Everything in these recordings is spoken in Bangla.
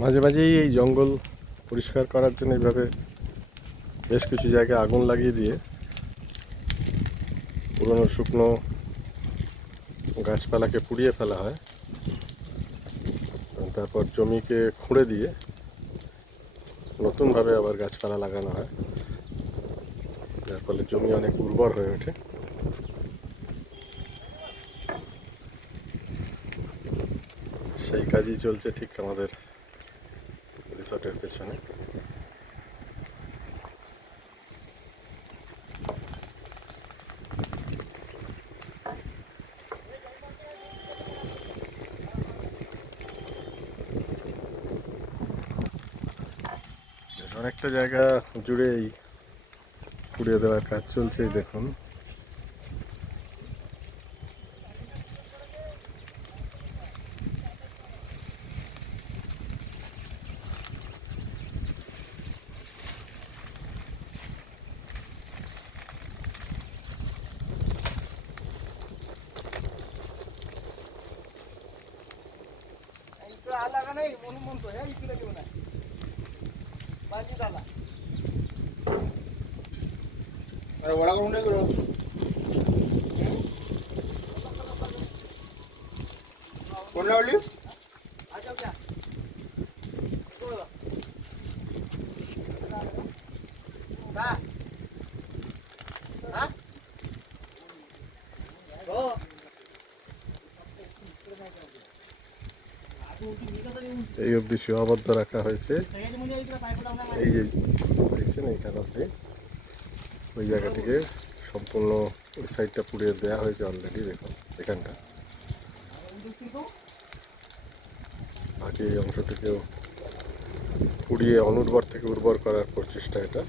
মাঝে মাঝেই এই জঙ্গল পরিষ্কার করার জন্য এইভাবে বেশ কিছু জায়গায় আগুন লাগিয়ে দিয়ে পুরনো শুকনো গাছপালাকে পুড়িয়ে ফেলা হয়, তারপর জমিকে খুঁড়ে দিয়ে নতুনভাবে আবার গাছপালা লাগানো হয়, যার ফলে জমি অনেক উর্বর হয়ে ওঠে। সেই কাজই চলছে ঠিক আমাদের রিসর্টের পেছনে। অনেকটা জায়গা জুড়েই পুড়িয়ে দেওয়ার কাজ চলছে, দেখুন। এই অবধি সীমাবদ্ধ রাখা হয়েছে। এই যে দেখছেন এইখানে অবধি, ওই জায়গাটিকে সম্পূর্ণ ওই সাইডটা পুড়িয়ে দেওয়া হয়েছে অলরেডি। দেখুন এখানটা, বাকি এই অংশটিকেও পুড়িয়ে অনুর্বর থেকে উর্বর করার প্রচেষ্টা এটা।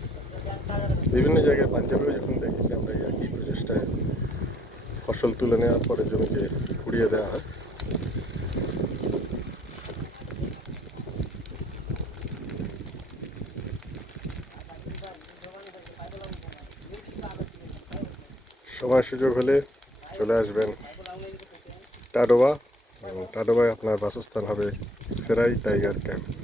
বিভিন্ন জায়গায় পাঞ্জাবেও যখন দেখেছি আমরা এই একই প্রচেষ্টায় ফসল তুলে নেওয়ার পরে জমিকে পুড়িয়ে দেওয়া হয়। সময় সুযোগ হলে চলে আসবেন টাডোবা, এবং টাডোবায় আপনার বাসস্থান হবে সেরাই টাইগার ক্যাম্প।